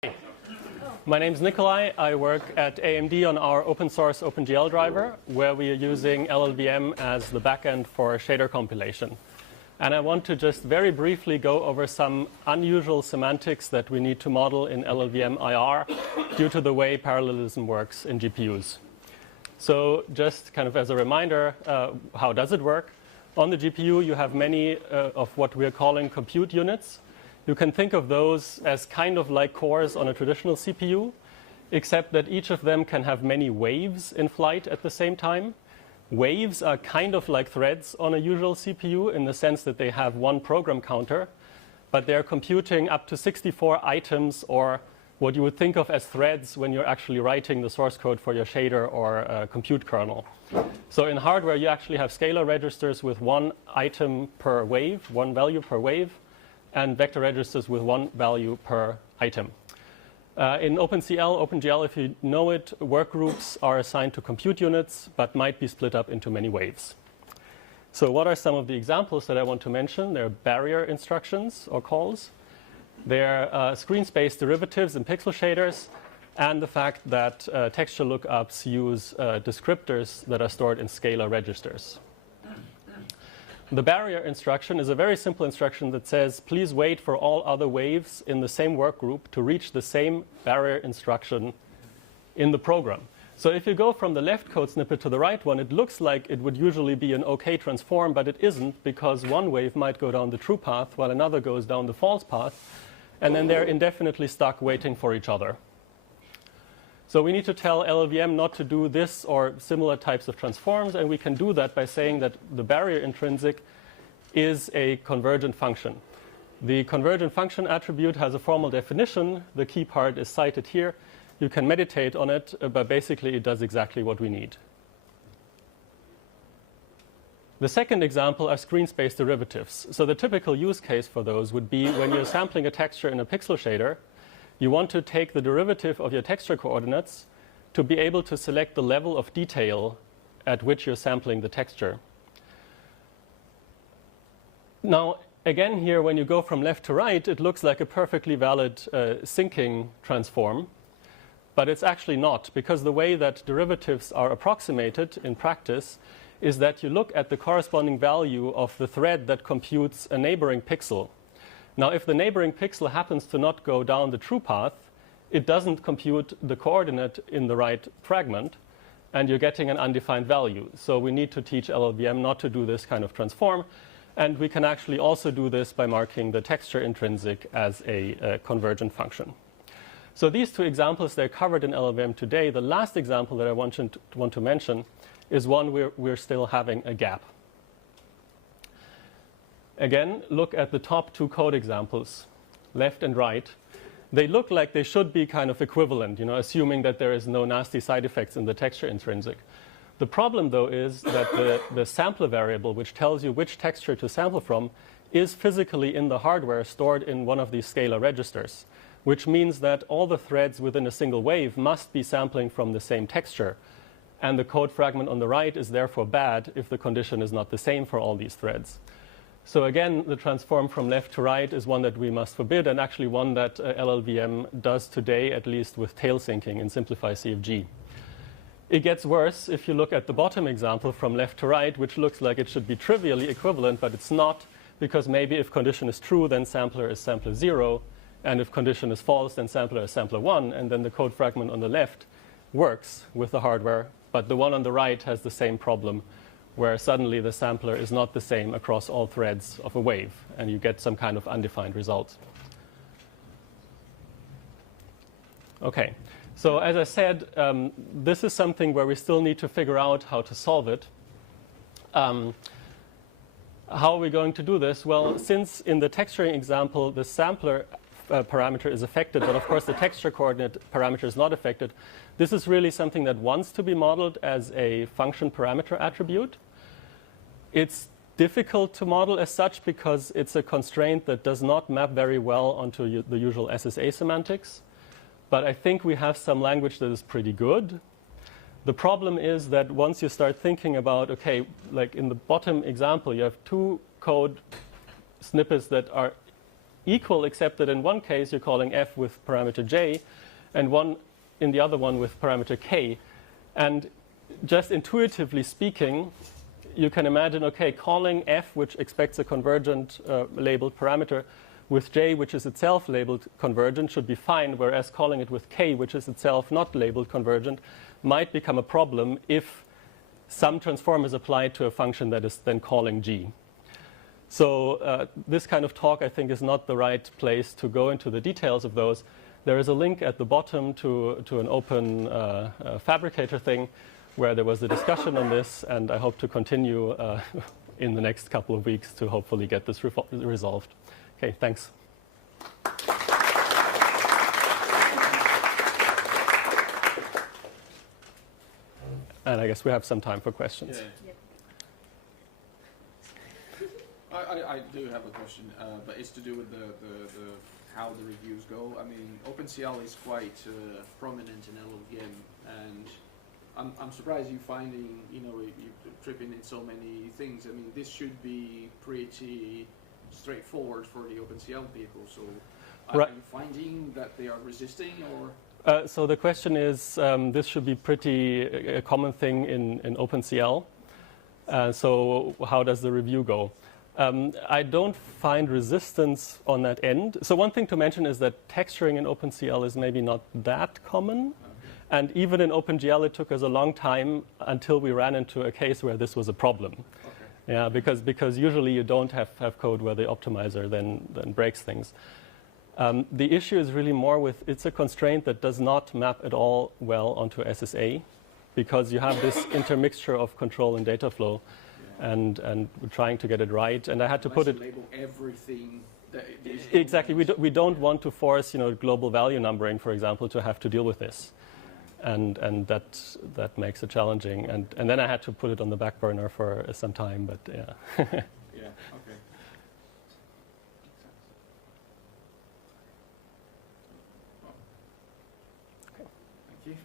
Hey, my name is Nikolai. I work at AMD on our open source OpenGL driver, where we are using LLVM as the backend for shader compilation. And I want to just very briefly go over some unusual semantics that we need to model in LLVM IR due to the way parallelism works in GPUs. So just kind of as a reminder, how does it work? On the GPU, you have many of what we are calling compute units. You can think of those as kind of like cores on a traditional CPU, except that each of them can have many waves in flight at the same time. Waves are kind of like threads on a usual CPU in the sense that they have one program counter, but they're computing up to 64 items, or what you would think of as threads when you're actually writing the source code for your shader or compute kernel. So in hardware, you actually have scalar registers with one item per wave, one value per wave, and vector registers with one value per item. In OpenGL, if you know it, workgroups are assigned to compute units, but might be split up into many waves. So what are some of the examples that I want to mention? There are barrier instructions or calls. There are screen space derivatives and pixel shaders, and the fact that texture lookups use descriptors that are stored in scalar registers. The barrier instruction is a very simple instruction that says, please wait for all other waves in the same workgroup to reach the same barrier instruction in the program. So if you go from the left code snippet to the right one, it looks like it would usually be an OK transform, but it isn't, because one wave might go down the true path while another goes down the false path, and then they're indefinitely stuck waiting for each other. So we need to tell LLVM not to do this or similar types of transforms, and we can do that by saying that the barrier intrinsic is a convergent function. The convergent function attribute has a formal definition. The key part is cited here. You can meditate on it, but basically it does exactly what we need. The second example are screen space derivatives. So the typical use case for those would be when you're sampling a texture in a pixel shader, you want to take the derivative of your texture coordinates to be able to select the level of detail at which you're sampling the texture. Now, again here, when you go from left to right, it looks like a perfectly valid syncing transform, but it's actually not, because the way that derivatives are approximated in practice is that you look at the corresponding value of the thread that computes a neighboring pixel. Now, if the neighboring pixel happens to not go down the true path, it doesn't compute the coordinate in the right fragment, and you're getting an undefined value. So we need to teach LLVM not to do this kind of transform, and we can actually also do this by marking the texture intrinsic as a convergent function. So these two examples, they're covered in LLVM today. The last example that I want to mention is one where we're still having a gap. Again, look at the top two code examples, left and right. They look like they should be kind of equivalent, assuming that there is no nasty side effects in the texture intrinsic. The problem, though, is that the sampler variable, which tells you which texture to sample from, is physically in the hardware stored in one of these scalar registers, which means that all the threads within a single wave must be sampling from the same texture. And the code fragment on the right is therefore bad if the condition is not the same for all these threads. So again, the transform from left to right is one that we must forbid, and actually one that LLVM does today, at least with tail syncing in Simplify CFG. It gets worse if you look at the bottom example from left to right, which looks like it should be trivially equivalent, but it's not, because maybe if condition is true, then sampler is sampler 0, and if condition is false, then sampler is sampler 1, and then the code fragment on the left works with the hardware, but the one on the right has the same problem, where suddenly the sampler is not the same across all threads of a wave, and you get some kind of undefined result. Okay, so as I said, this is something where we still need to figure out how to solve it. How are we going to do this? Well, since in the texturing example, the sampler parameter is affected, but of course the texture coordinate parameter is not affected, this is really something that wants to be modeled as a function parameter attribute. It's difficult to model as such because it's a constraint that does not map very well onto the usual SSA semantics. But I think we have some language that is pretty good. The problem is that once you start thinking about, okay, like in the bottom example, you have two code snippets that are equal, except that in one case you're calling f with parameter j, and in the other one with parameter k. And just intuitively speaking, you can imagine, okay, calling f, which expects a convergent labeled parameter, with j, which is itself labeled convergent, should be fine, whereas calling it with k, which is itself not labeled convergent, might become a problem if some transform is applied to a function that is then calling g. So this kind of talk, I think, is not the right place to go into the details of those. There is a link at the bottom to an open fabricator thing where there was a discussion on this, and I hope to continue in the next couple of weeks to hopefully get this resolved. Okay, thanks. And I guess we have some time for questions. Yeah. I do have a question, but it's to do with the how the reviews go. I mean, OpenCL is quite prominent in LLVM, and I'm surprised you finding, you tripping in so many things. I mean, this should be pretty straightforward for the OpenCL people. So, are you finding that they are resisting, or? So the question is, this should be pretty a common thing in OpenCL. So how does the review go? I don't find resistance on that end. So one thing to mention is that texturing in OpenCL is maybe not that common. And even in OpenGL, it took us a long time until we ran into a case where this was a problem. Okay. Yeah, because usually you don't have code where the optimizer then breaks things. The issue is really more with, it's a constraint that does not map at all well onto SSA, because you have this intermixture of control and data flow, and we're trying to get it right. And I had to put it. Label everything. Exactly. We don't want to force global value numbering, for example, to have to deal with this, and that makes it challenging. And then I had to put it on the back burner for some time. But yeah. Yeah. Okay. Thank you.